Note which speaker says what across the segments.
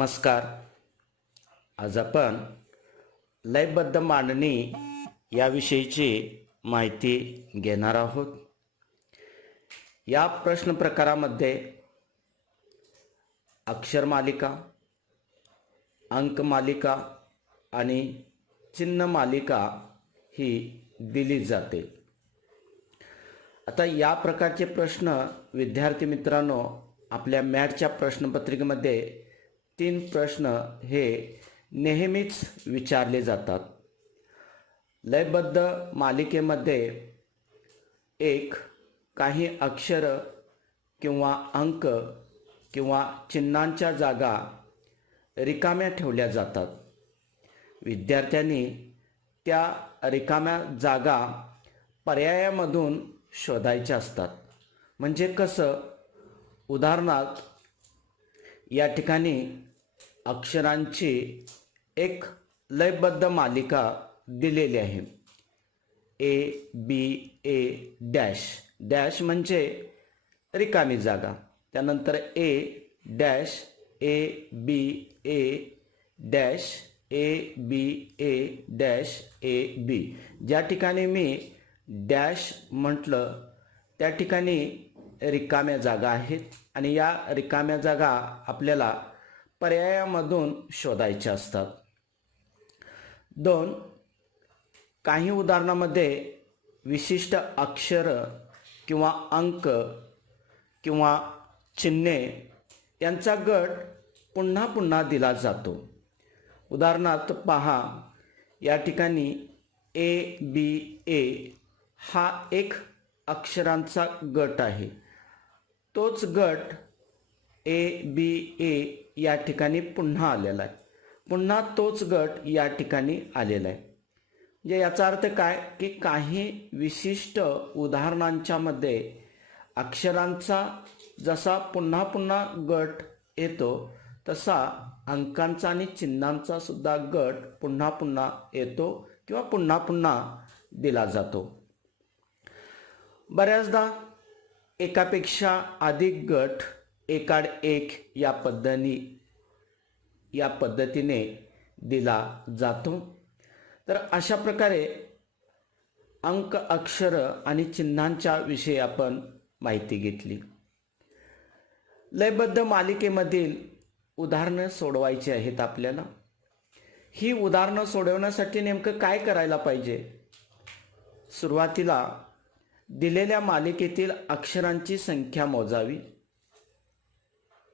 Speaker 1: नमस्कार. आज आपण लयबद्ध मांडणी याविषयीची माहिती घेणार आहोत. या प्रश्न प्रकारामध्ये अक्षरमालिका अंकमालिका अंक मालिका आणि चिन्ह मालिका ही दिली जाते. आता या प्रकारचे प्रश्न विद्यार्थी मित्रांनो आपल्या मॅटच्या प्रश्नपत्रिकेमध्ये तीन प्रश्न हे नेहमीच विचारले जातात. लयबद्ध मालिकेमध्ये एक काही अक्षर किंवा अंक किंवा चिन्हांच्या जागा रिकाम्या ठेवल्या जातात. विद्यार्थ्यांनी त्या रिकाम्या जागा पर्यायामधून शोधायच्या असतात. म्हणजे कसं? उदाहरणार्थ या ठिकाणी अक्षरांची एक लयबद्ध मालिका दिलेली आहे. A B A dash. Dash म्हणजे रिकामी जागा. त्यानंतर A dash. A B A dash. A B A dash. A B. ज्या ठिकाणी मी डॅश म्हटलं त्या ठिकाणी रिकाम्या जागा आहेत आणि या रिकाम्या जागा आपल्याला पर्यायामधून शोधायच्या असतात. दोन काही उदाहरणामध्ये विशिष्ट अक्षर किंवा अंक किंवा चिन्हे यांचा गट पुन्हा पुन्हा दिला जातो. उदाहरणार्थ पहा या ठिकाणी ए बी ए हा एक अक्षरांचा गट आहे. तोच गट ए बी ए या ठिकाणी पुन्हा आलेला आहे. पुन्हा तोच गट या ठिकाणी आलेला आहे. म्हणजे याचा अर्थ काय? की काही विशिष्ट उदाहरणांच्या मध्ये अक्षरांचा जसा पुन्हा पुन्हा गट येतो तसा अंकांचा आणि चिन्हांचा सुद्धा गट पुन्हा पुन्हा येतो किंवा पुन्हा पुन्हा दिला जातो. बऱ्याचदा एकापेक्षा अधिक गट एकाड एक या पद्धती या पद्धतीने दिला जातो. तर अशा प्रकारे अंक अक्षर आणि चिन्हांच्या विषयी आपण माहिती घेतली. लयबद्ध मालिकेमधील उदाहरणं सोडवायची आहेत आपल्याला. ही उदाहरणं सोडवण्यासाठी नेमकं काय करायला पाहिजे? सुरुवातीला दिलेल्या मालिकेतील अक्षरांची संख्या मोजावी.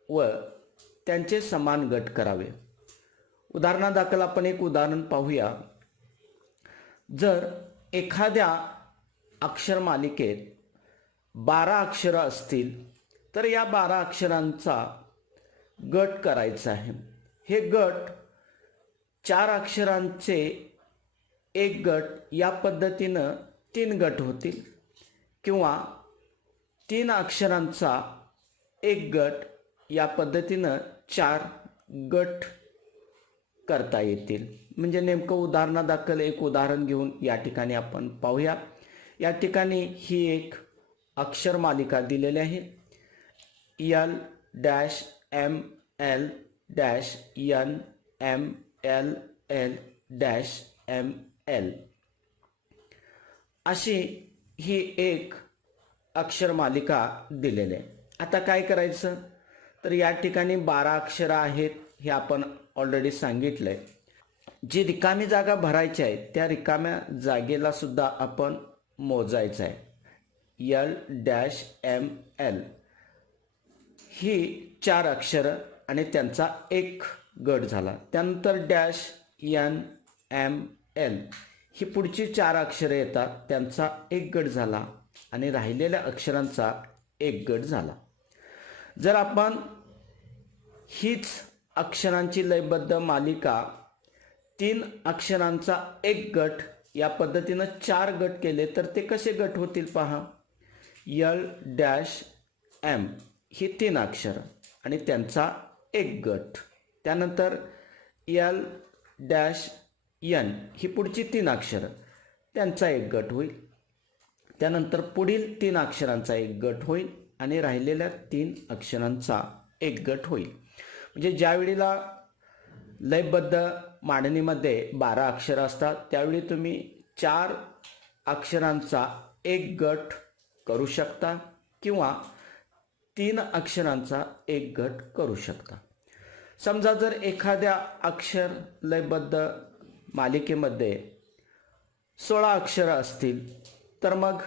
Speaker 1: व त्यांचे समान गट करावे. उदाहरणादाखल आपण एक उदाहरण पाहूया. जर एखाद्या अक्षरमालिकेत बारा अक्षरं असतील तर या बारा अक्षरांचा गट करायचा आहे. हे गट चार अक्षरांचे एक गट या पद्धतीनं तीन गट होतील किंवा तीन अक्षरांचा एक गट या पद्धतीनं चार गट करता येतील. म्हणजे नेमकं उदाहरणादाखल एक उदाहरण घेऊन या ठिकाणी आपण पाहूया. या ठिकाणी ही एक अक्षर मालिका दिलेली आहे. L dash M L dash N M L L dash M L अशी ही एक अक्षर मालिका दिलेली आहे. आता काय करायचं? तर या ठिकाणी बारा अक्षरं आहेत हे आपण ऑलरेडी सांगितलं आहे जी रिकामी जागा भरायची आहे त्या रिकाम्या जागेला सुद्धा आपण मोजायचं आहे. यल डॅश एम एल ही चार अक्षरं आणि त्यांचा एक गट झाला. त्यानंतर डॅश एन एम एल. ही पुढची चार अक्षरं येतात त्यांचा एक गट झाला आणि राहिलेल्या अक्षरांचा एक गट झाला. जर आपण हीच अक्षरांची लयबद्ध मालिका तीन अक्षरांचा एक गट या पद्धतीनं चार गट केले तर ते कसे गट होतील पहा. यल डॅश एम ही तीन अक्षर आणि त्यांचा एक गट. त्यानंतर यल डॅश यन ही पुढची तीन अक्षरं त्यांचा एक गट होईल. त्यानंतर पुढील तीन अक्षरांचा एक गट होईल. आणि राहिलेल्या तीन अक्षरांचा एक गट होईल. म्हणजे ज्यावेळेला लयबद्ध मांडणीमध्ये बारा अक्षरं असतात त्यावेळी तुम्ही चार अक्षरांचा एक गट करू शकता किंवा तीन अक्षरांचा एक गट करू शकता. समजा जर एखाद्या अक्षर लयबद्ध मालिकेमध्ये सोळा अक्षरं असतील तर मग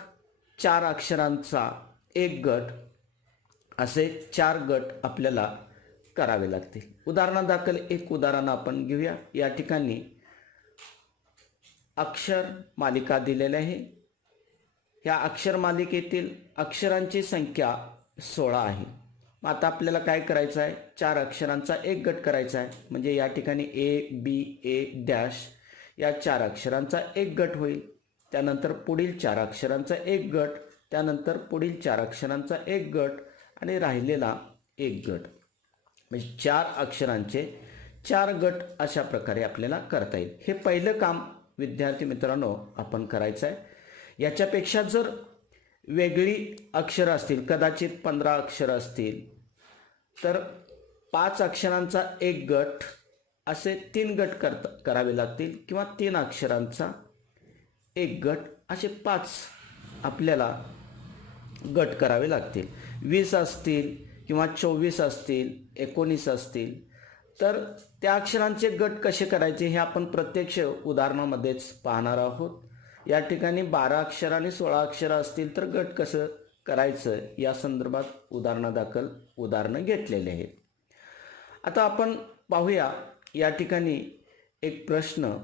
Speaker 1: चार अक्षरांचा एक गट असे चार गट आपल्याला करावे लागतील. उदाहरणादाखल एक उदाहरण आपण घेऊया. या ठिकाणी अक्षर मालिका दिलेली आहे. ह्या अक्षर मालिकेतील अक्षरांची संख्या सोळा आहे. मग आता आपल्याला काय करायचं आहे? चार अक्षरांचा एक गट करायचा आहे. म्हणजे या ठिकाणी ए बी ए डॅश या चार अक्षरांचा एक गट होईल. त्यानंतर पुढील चार अक्षरांचा एक गट त्यानंतर पुढील चार अक्षरांचा एक गट आणि राहिलेला एक गट. म्हणजे चार अक्षरांचे चार गट अशा प्रकारे आपल्याला करता येईल. हे पहिलं काम विद्यार्थी मित्रांनो आपण करायचं आहे याच्यापेक्षा जर वेगळी अक्षरं असतील कदाचित पंधरा अक्षरं असतील तर पाच अक्षरांचा एक गट असे तीन गट करता करावे लागतील किंवा तीन अक्षरांचा एक गट असे पाच आपल्याला गट करावे लागतील. वीस असतील किंवा चोवीस असतील एकोणीस असतील. तर त्या अक्षरांचे गट कसे करायचे हे आपण प्रत्यक्ष उदाहरणामध्येच पाहणार आहोत. या ठिकाणी बारा अक्षर आणि सोळा अक्षरं असतील तर गट कसं करायचं या संदर्भात उदाहरणादाखल उदाहरणं घेतलेले आहेत. आता आपण पाहूया या ठिकाणी एक प्रश्न.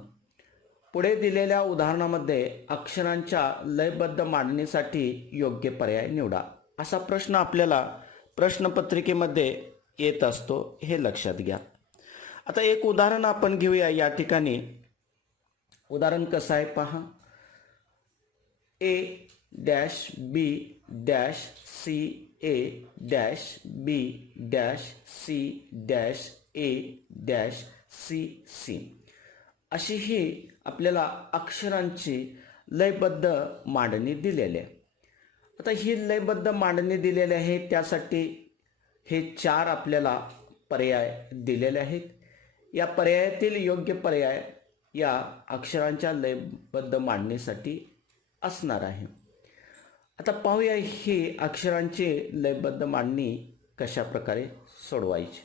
Speaker 1: पुढे दिलेल्या उदाहरणामध्ये अक्षरांच्या लयबद्ध मांडणीसाठी योग्य पर्याय निवडा. असा प्रश्न आपल्याला प्रश्नपत्रिकेमध्ये येत असतो हे लक्षात घ्या. आता एक उदाहरण आपण घेऊया या ठिकाणी. उदाहरण कसं आहे पहा. A dash B dash C A dash B dash C dash A dash C C. अशी ही आपल्याला अक्षरांची लयबद्ध मांडणी दिलेली आहे. आता ही लयबद्ध मांडणी दिलेली आहे त्यासाठी हे चार आपल्याला पर्याय दिलेले आहेत. या पर्यायातील योग्य पर्याय या अक्षरांच्या लयबद्ध मांडणीसाठी असणार आहे. आता पाहूया ही अक्षरांची लयबद्ध मांडणी कशा प्रकारे सोडवायची.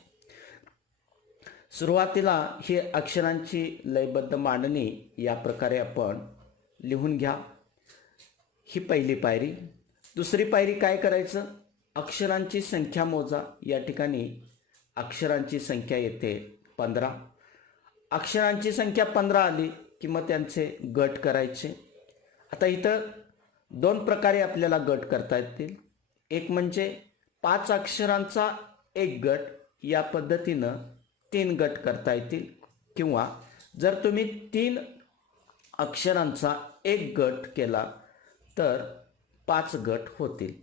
Speaker 1: सुरुवातीला ही अक्षरांची लयबद्ध मांडणी या प्रकारे आपण लिहून घ्या. ही पहिली पायरी. दुसरी पायरी काय करायचं? अक्षरांची संख्या मोजा. या ठिकाणी अक्षरांची संख्या येते पंधरा. अक्षरांची संख्या पंधरा आली की मग त्यांचे गट करायचे. आता इथं दोन प्रकारे आपल्याला गट करता येतील. एक म्हणजे पाच अक्षरांचा एक गट या पद्धतीनं तीन गट करता येतील. किंवा जर तुम्ही तीन अक्षरांचा एक गट केला तर पाच गट होतील.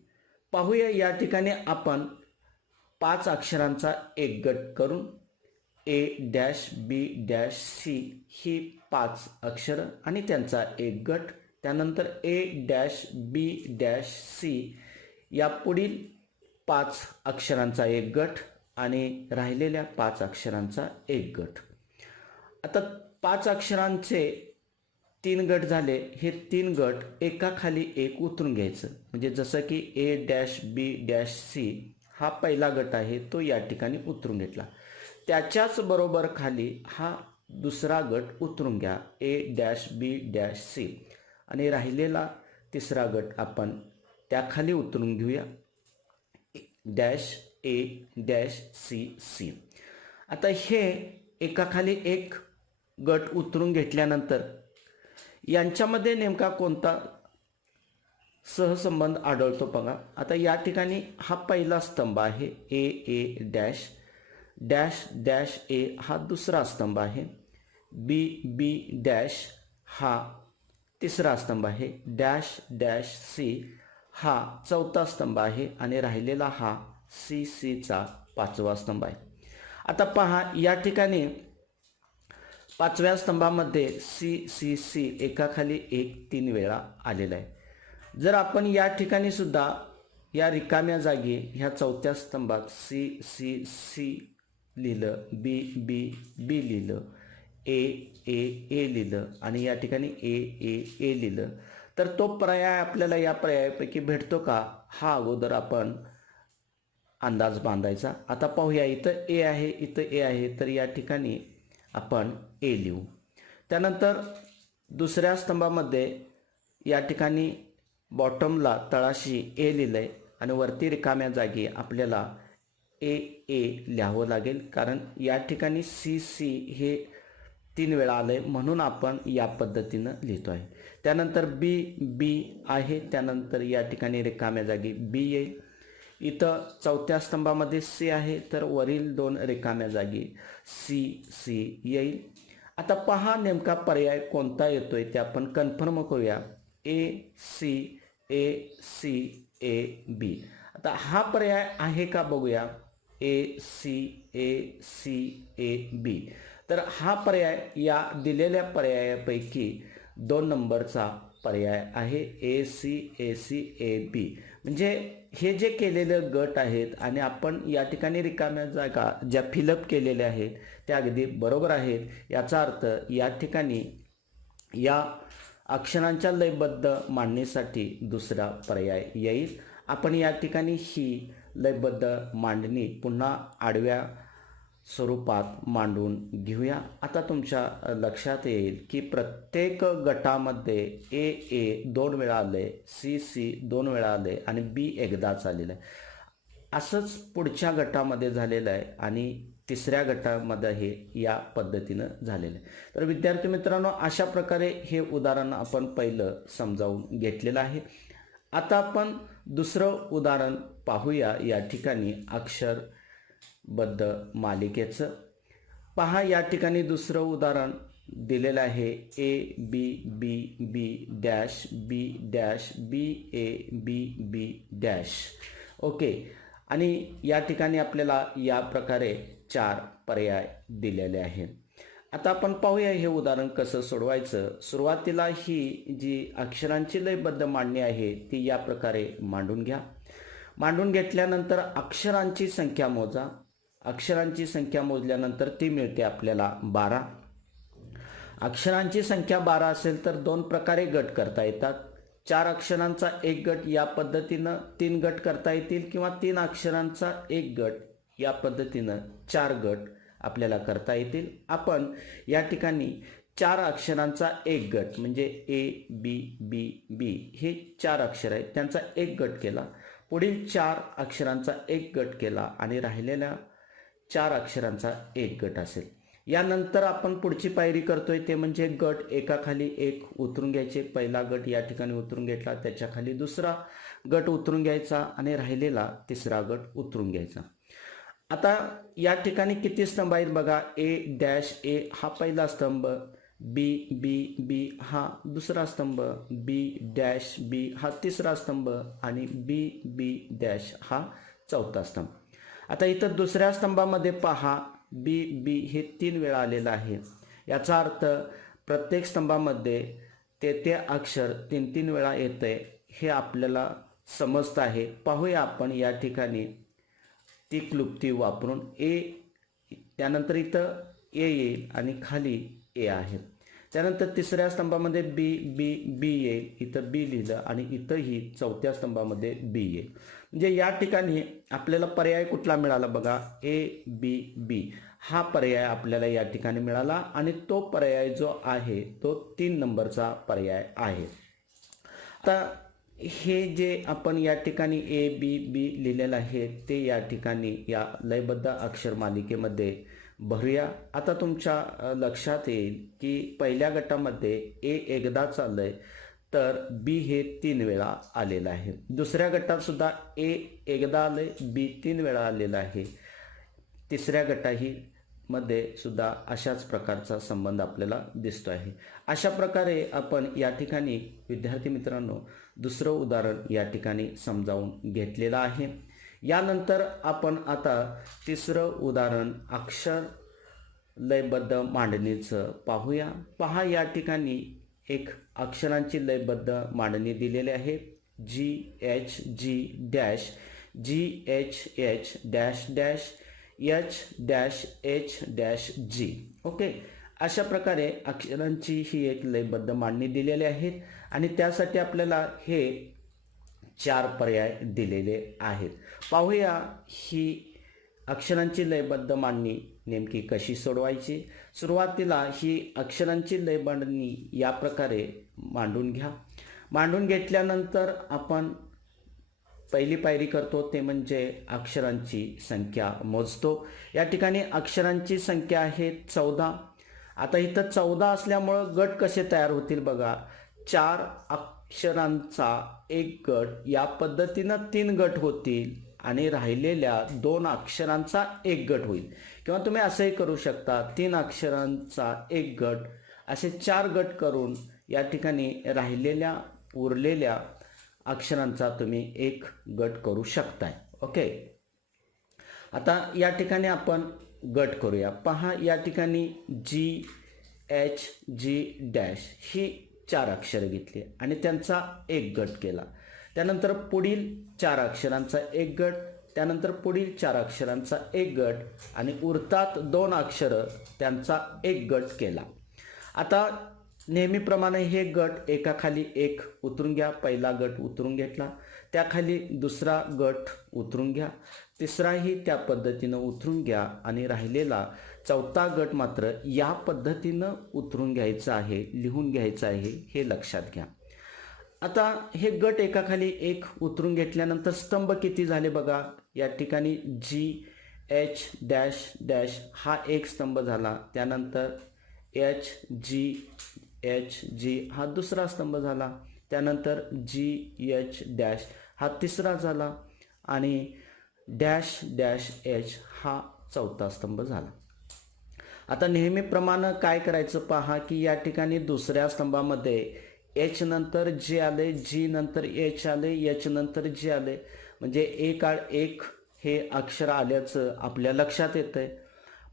Speaker 1: पाहूया या ठिकाणी आपण पाच अक्षरांचा एक गट करून A dash B dash C ही पाच अक्षरं आणि त्यांचा एक गट. त्यानंतर A dash B dash C या पुढील पाच अक्षरांचा एक गट. आणि राहिलेल्या पाच अक्षरांचा एक गट. आता पाच अक्षरांचे तीन गट झाले. हे तीन गट एकाखाली एक उतरून घ्यायचं. म्हणजे जसं की A dash B dash C हा पहिला गट आहे तो या ठिकाणी उतरून घेतला. त्याच्याच बरोबर खाली हा दुसरा गट उतरून घ्या. A dash B dash C आणि राहिलेला तिसरा गट आपण त्याखाली उतरून घेऊया. Dash A dash C C आता हे एकाखाली एक गट उतरून घेतल्यानंतर यांच्यामध्ये नेमका कोणता सहसंबंध आढळतो बघा. आता या ठिकाणी हा पहिला स्तंभ आहे. A A dash dash dash A हा दुसरा स्तंभ आहे. बी बी डॅश हा तिसरा स्तंभ आहे. डॅश डॅश सी हा चौथा स्तंभ आहे आणि राहिलेला हा सी सीचा पाचवा स्तंभ आहे. आता पहा या ठिकाणी पाचव्या स्तंभामध्ये सी सी सी एकाखाली एक तीन वेळा आलेला आहे. जर आपण या ठिकाणी सुद्धा या रिकाम्या जागी ह्या चौथ्या स्तंभात सी सी सी लिहिलं बी बी बी लिहिलं ए ए ए लिहिलं आणि या ठिकाणी ए ए ए लिहिलं तर तो पर्याय आपल्याला या पर्यायापैकी भेटतो का? हा अगोदर आपण अंदाज बांधायचा. आता पाहूया इथं ए आहे इथं ए आहे तर या ठिकाणी आपण ए लिहू. त्यानंतर दुसऱ्या स्तंभामध्ये या ठिकाणी बॉटमला तळाशी ए लिहिलं आहे आणि वरती रिकाम्या जागी आपल्याला ए ए लिहावं लागेल. कारण या ठिकाणी सी सी हे तीन वेळा आलं आहे म्हणून आपण या पद्धतीनं लिहितो आहे त्यानंतर बी बी आहे. त्यानंतर या ठिकाणी रिकाम्या जागी बी येईल. इथं चौथ्या स्तंभामध्ये सी आहे तर वरील दोन रिकाम्या जागी सी सी येईल. आता पहा नेमका पर्याय कोणता येतोय ते आपण कन्फर्म करूया. A C A C A B. आता हा पर्याय आहे का बघूया. A C A C A B. तर हा पर्याय या दिलेल्या पर्यायापैकी दोन नंबरचा पर्याय आहे. A C A C A B. म्हणजे हे जे केलेलं गट आहेत आणि आपण या ठिकाणी रिकाम्या जागा ज्या फिलअप केलेल्या आहेत त्या अगदी बरोबर आहेत याचा अर्थ या ठिकाणी या अक्षरांच्या लयबद्ध मांडणीसाठी दुसरा पर्याय येईल. आपण या ठिकाणी ही लयबद्ध मांडणी पुन्हा आडव्या स्वरूपात मांडून घेऊया. आता तुमच्या लक्षात येईल की प्रत्येक गटामध्ये ए ए दोन वेळा आले सी सी दोन वेळा आले आणि बी एकदाच आलेलं आहे. असंच पुढच्या गटामध्ये झालेलं आहे आणि तिसऱ्या गटामध्ये हे या पद्धतीनं झालेलं आहे. तर विद्यार्थी मित्रांनो अशा प्रकारे हे उदाहरण आपण पहिलं समजावून घेतलेलं आहे. आता आपण दुसरं उदाहरण पाहूया. या ठिकाणी अक्षर बद्ध मालिकेचं. पहा या ठिकाणी दुसरं उदाहरण दिलेलं आहे. A B B B dash B dash B A B B dash okay आणि या ठिकाणी आपल्याला या प्रकारे चार पर्याय दिलेले आहेत. आता आपण पाहूया हे उदाहरण कसं सोडवायचं. सुरुवातीला ही जी अक्षरांची लयबद्ध मांडणी आहे ती या प्रकारे मांडून घ्या. मांडून घेतल्यानंतर अक्षरांची संख्या मोजा. अक्षरांची संख्या मोजल्यानंतर ती मिळते आपल्याला बारा. अक्षरांची संख्या बारा असेल तर दोन प्रकारे गट करता येतात. चार अक्षरांचा एक गट या पद्धतीनं तीन गट करता येतील किंवा तीन अक्षरांचा एक गट या पद्धतीनं चार गट आपल्याला करता येतील. आपण या ठिकाणी चार अक्षरांचा एक गट म्हणजे ए बी बी बी हे चार अक्षर आहेत. त्यांचा एक गट केला. पुढील चार अक्षरांचा एक गट केला आणि राहिलेल्या चार अक्षरांचा एक गट असेल. यानंतर आपण पुढची पायरी करतोय ते म्हणजे गट एकाखाली एक उतरून घ्यायचे. पहिला गट या ठिकाणी उतरून घेतला त्याच्याखाली दुसरा गट उतरून घ्यायचा आणि राहिलेला तिसरा गट उतरून घ्यायचा. आता या ठिकाणी किती स्तंभ आहेत बघा. ए डॅश ए हा पहिला स्तंभ बी बी बी हा दुसरा स्तंभ बी डॅश बी हा तिसरा स्तंभ आणि बी बी डॅश हा चौथा स्तंभ. आता इथं दुसऱ्या स्तंभामध्ये पहा. बी बी हे तीन वेळा आलेलं आहे. याचा अर्थ प्रत्येक स्तंभामध्ये ते ते अक्षर तीन तीन वेळा येतंय हे आपल्याला समजतं आहे. पाहूया आपण या ठिकाणी. ती क्लुप्ती वापरून ए त्यानंतर इथं ए येईल आणि खाली ए आहे. त्यानंतर तिसऱ्या स्तंभामध्ये बी बी बी येईल. इथं बी लिहिलं आणि इथंही चौथ्या स्तंभामध्ये बी येईल. म्हणजे या ठिकाणी आपल्याला पर्याय कुठला मिळाला बघा? ए बी बी हा पर्याय आपल्याला या ठिकाणी मिळाला आणि तो पर्याय जो आहे तो तीन नंबरचा पर्याय आहे. आता हे जे आपण या ठिकाणी ए बी बी लिहिलेलं आहे ते या ठिकाणी या लयबद्ध अक्षर मालिकेमध्ये भरूया. आता तुमच्या लक्षात येईल की पहिल्या गटामध्ये ए एकदा चाललंय तर बी हे तीन वेळा आलेलं आहे. दुसऱ्या गटात सुद्धा ए एकदा आले बी तीन वेळा आलेला आहे. तिसऱ्या गटाही मध्ये सुद्धा अशाच प्रकारचा संबंध आपल्याला दिसतो आहे. अशा प्रकारे आपण या ठिकाणी विद्यार्थी मित्रांनो दुसरं उदाहरण या ठिकाणी समजावून घेतलेलं आहे. यानंतर आपण आता तिसरं उदाहरण अक्षर लयबद्ध मांडणीचं पाहूया. पहा या ठिकाणी एक अक्षरांची लयबद्ध मांडणी दिलेली आहे. G H G dash G H H dash dash H dash H dash G okay अशा प्रकारे अक्षरांची ही एक लयबद्ध मांडणी दिलेली आहे. आणि त्यासाठी आपल्याला हे चार पर्याय दिलेले आहेत. पाहूया ही अक्षरांची लयबद्ध मांडणी नेमकी कशी सोडवायची? सुरुवातीला ही अक्षरांची लयबांडणी या प्रकारे मांडून घ्या. मांडून घेतल्यानंतर आपण पहिली पायरी करतो ते म्हणजे अक्षरांची संख्या मोजतो. या ठिकाणी अक्षरांची संख्या आहे चौदा. आता इथं चौदा असल्यामुळं गट कसे तयार होतील बघा. चार अक्षरांचा एक गट या पद्धतीनं तीन गट होतील आणि राहिलेल्या दोन अक्षरांचा एक गट होईल. किंवा तुम्ही असंही करू शकता तीन अक्षरांचा एक गट असे चार गट करून या ठिकाणी राहिलेल्या उरलेल्या अक्षरांचा तुम्ही एक गट करू शकताय. ओके? आता या ठिकाणी आपण गट करूया. पहा या ठिकाणी जी एच जी डॅश ही चार अक्षरं घेतली आणि त्यांचा एक गट केला. त्यानंतर पुढील चार अक्षरांचा एक गट त्यानंतर पुढील चार अक्षरांचा एक गट आणि उरतात दोन अक्षरं त्यांचा एक गट केला. आता नेहमीप्रमाणे हे गट एकाखाली एक उतरून घ्या. पहिला गट उतरून घेतला. त्याखाली दुसरा गट उतरून घ्या. तिसराही त्या पद्धतीनं उतरून घ्या आणि राहिलेला चौथा गट मात्र या पद्धतीनं उतरून घ्यायचं आहे लिहून घ्यायचं आहे हे लक्षात घ्या. आता हे गट एकाखाली एक उतरून घेतल्यानंतर स्तंभ किती झाले बघा? या ठिकाणी जी एच डॅश डॅश हा एक स्तंभ झाला. त्यानंतर एच जी एच जी हा दुसरा स्तंभ झाला. त्यानंतर जी एच डॅश हा तिसरा झाला. आणि डॅश डॅश एच हा चौथा स्तंभ झाला. आता नेहमीप्रमाणे काय करायचं पहा की या ठिकाणी दुसऱ्या स्तंभामध्ये एच नंतर जे आले जी नंतर एच आले एच नंतर जे आले. म्हणजे एक आड एक हे अक्षर आल्याचं आपल्या लक्षात येतंय.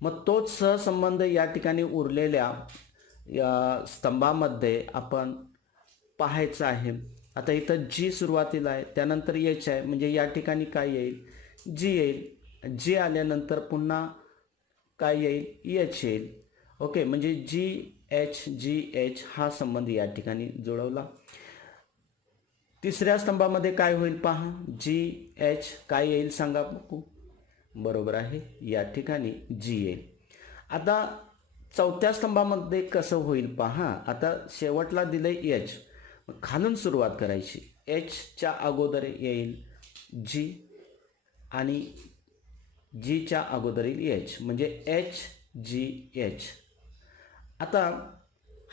Speaker 1: मग तोच सहसंबंध या ठिकाणी उरलेल्या या स्तंभामध्ये आपण पाहायचं आहे. आता इथं जी सुरुवातीला आहे त्यानंतर एच आहे. म्हणजे या ठिकाणी काय येईल? जी येईल. जी आल्यानंतर पुन्हा काय येईल? एच येईल. ओके म्हणजे जी एच जी एच हा संबंध या ठिकाणी जुळवला. तिसऱ्या स्तंभामध्ये काय होईल पहा. जी एच काय येईल सांगा बघू बरोबर आहे. या ठिकाणी जी येईल आता चौथ्या स्तंभामध्ये कसं होईल पहा. आता शेवटला दिलं एच खालून सुरुवात करायची. एचच्या अगोदर येईल जी आणि जीच्या अगोदर येईल एच म्हणजे एच जी एच आता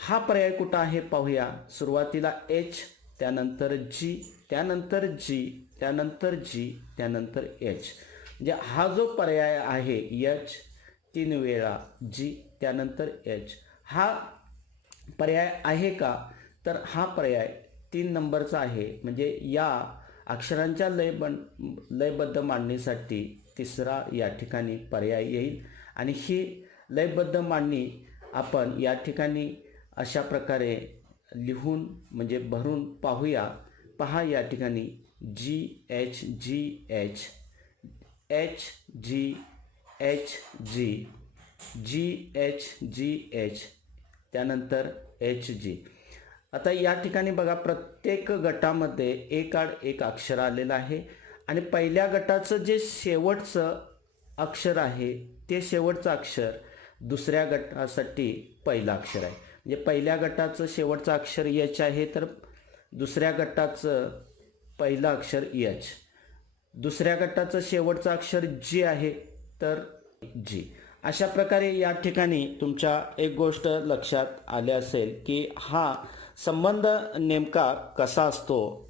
Speaker 1: हा पर्याय कुठं आहे पाहूया. सुरुवातीला एच त्यानंतर जी त्यानंतर जी त्यानंतर जी त्यानंतर एच म्हणजे हा जो पर्याय आहे एच तीन वेळा जी त्यानंतर एच हा पर्याय आहे का? तर हा पर्याय तीन नंबरचा आहे. म्हणजे या अक्षरांच्या लयबन लयबद्ध मांडणीसाठी तिसरा या ठिकाणी पर्याय येईल. आणि ही लयबद्ध मांडणी आपण या ठिकाणी अशा प्रकारे लिहून म्हणजे भरून पाहूया. पहा या ठिकाणी G H G H H G H G G H G H त्यानंतर एच जी आता या ठिकाणी बघा प्रत्येक गटामध्ये एक आड एक अक्षर आलेलं आहे. आणि पहिल्या गटाचं जे शेवटचं अक्षर आहे ते शेवटचं अक्षर दुसऱ्या गटासाठी पहिलं अक्षर आहे. म्हणजे पहिल्या गटाचं शेवटचं अक्षर यच आहे तर दुसऱ्या गटाचं पहिलं अक्षर यच. दुसऱ्या गटाचं शेवटचं अक्षर जी आहे तर जी. अशा प्रकारे या ठिकाणी तुमच्या एक गोष्ट लक्षात आली असेल की हा संबंध नेमका कसा असतो?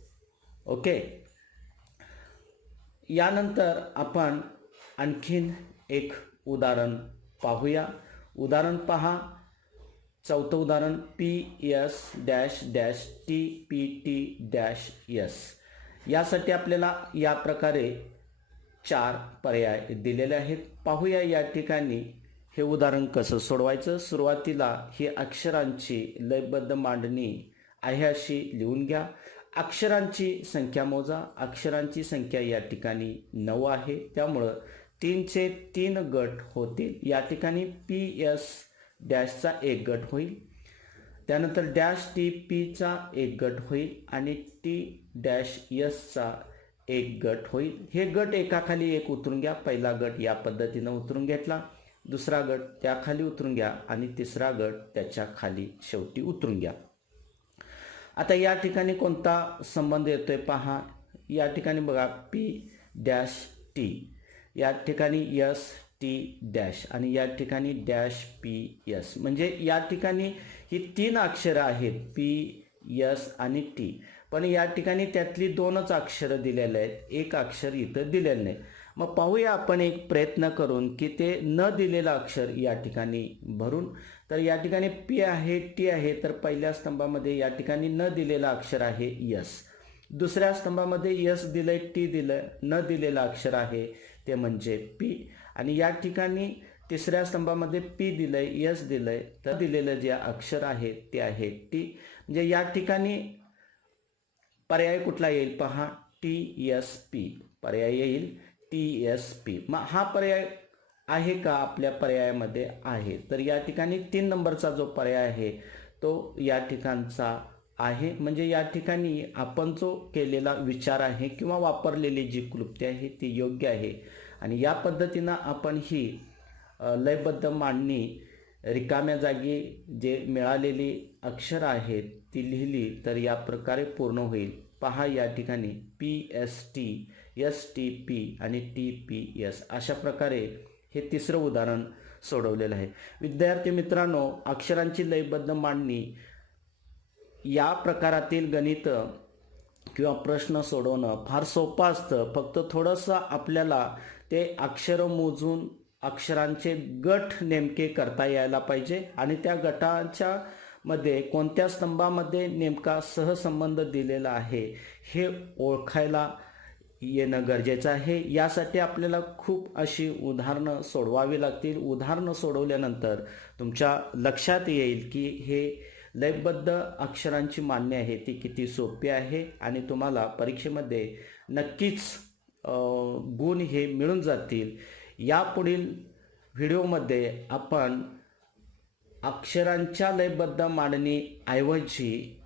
Speaker 1: ओके? यानंतर आपण आणखीन एक उदाहरण पाहूया. उदाहरण पहा. चौथं उदाहरण P S dash dash T P T dash S यासाठी आपल्याला या प्रकारे चार पर्याय दिलेले आहेत. पाहूया या ठिकाणी हे उदाहरण कसं सोडवायचं. सुरुवातीला ही अक्षरांची लयबद्ध मांडणी आहे अशी लिहून घ्या. अक्षरांची संख्या मोजा. अक्षरांची संख्या या ठिकाणी नऊ आहे. त्यामुळं तीनचे तीन गट होतील. या ठिकाणी पी एस डॅशचा एक गट होईल. त्यानंतर डॅश टी पीचा एक गट होईल आणि टी डॅश यसचा एक गट होईल. हे गट एकाखाली एक उतरून घ्या. पहिला गट या पद्धतीनं उतरून घेतला. दुसरा गट त्याखाली उतरून घ्या आणि तिसरा गट त्याच्याखाली शेवटी उतरून घ्या. आता या ठिकाणी कोणता संबंध येतोय पहा. या ठिकाणी बघा पी डॅश टी या ठिकाणी यस टी डॅश आणि या ठिकाणी डॅश पी यस. म्हणजे या ठिकाणी ही तीन अक्षरं आहेत पी यस आणि टी. पण या ठिकाणी त्यातली दोनच अक्षरं दिलेले आहेत एक अक्षर इथं दिलेलं नाही. मग पाहूया आपण एक प्रयत्न करून की ते न दिलेलं अक्षर या ठिकाणी भरून. तर या ठिकाणी पी आहे टी आहे तर पहिल्या स्तंभामध्ये या ठिकाणी न दिलेलं अक्षर आहे यस. दुसऱ्या स्तंभामध्ये यस दिलंय टी दिलं न दिलेलं अक्षर आहे ते म्हणजे पी आणि या ठिकाणी तिसऱ्या स्तंभामध्ये पी दिलंय यस दिलंय. तर दिलेलं जे अक्षर आहे ते आहे टी म्हणजे या ठिकाणी पर्याय कुठला येईल? पहा टी एस पी पर्याय येईल टी एस पी मग हा पर्याय आहे का आपल्या पर्यायामध्ये आहे? तर या ठिकाणी तीन नंबरचा जो पर्याय आहे तो या ठिकाणचा आहे. म्हणजे या ठिकाणी आपण जो केलेला विचार आहे किंवा वापरलेली जी क्लुप्ती आहे ती योग्य आहे. आणि या पद्धतीनं आपण ही लयबद्ध मांडणी रिकाम्या जागी जे मिळालेली अक्षरं आहेत ती लिहिली तर या प्रकारे पूर्ण होईल. पहा या ठिकाणी P S T S T P आणि टी पी एस अशा प्रकारे हे तिसरं उदाहरण सोडवलेलं आहे. विद्यार्थी मित्रांनो अक्षरांची लयबद्ध मांडणी या प्रकारातील गणित किंवा प्रश्न सोडवणं फार सोपं असतं. फक्त थोडंसं आपल्याला ते अक्षरं मोजून अक्षरांचे गट नेमके करता यायला पाहिजे आणि त्या गटाच्या मध्ये कोणत्या स्तंभामध्ये नेमका सहसंबंध दिलेला आहे हे ओळखायला येणं गरजेचं आहे. यासाठी आपल्याला खूप अशी उदाहरणं सोडवावी लागतील. उदाहरणं सोडवल्यानंतर तुमच्या लक्षात येईल की हे लयबद्ध अक्षरांची मान्य आहे. ती किती सोपी आहे आणि तुम्हाला परीक्षेमध्ये नक्कीच गुण हे मिळून जातील. यापुढील व्हिडिओमध्ये आपण अक्षरांच्या लयबद्ध मांडणी ऐवजी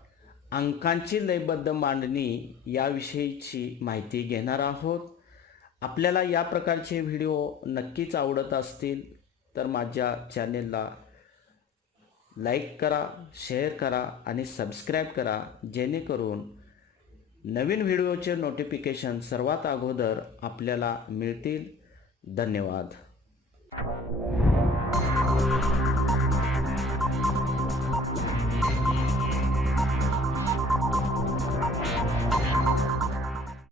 Speaker 1: अंकांची लयबद्ध मांडणी याविषयीची माहिती घेणार आहोत. आपल्याला या प्रकारचे व्हिडिओ नक्कीच आवडत असतील तर माझ्या चॅनेलला लाईक करा शेअर करा आणि सबस्क्राईब करा जेणेकरून नवीन व्हिडिओचे नोटिफिकेशन सर्वात अगोदर आपल्याला मिळतील. धन्यवाद.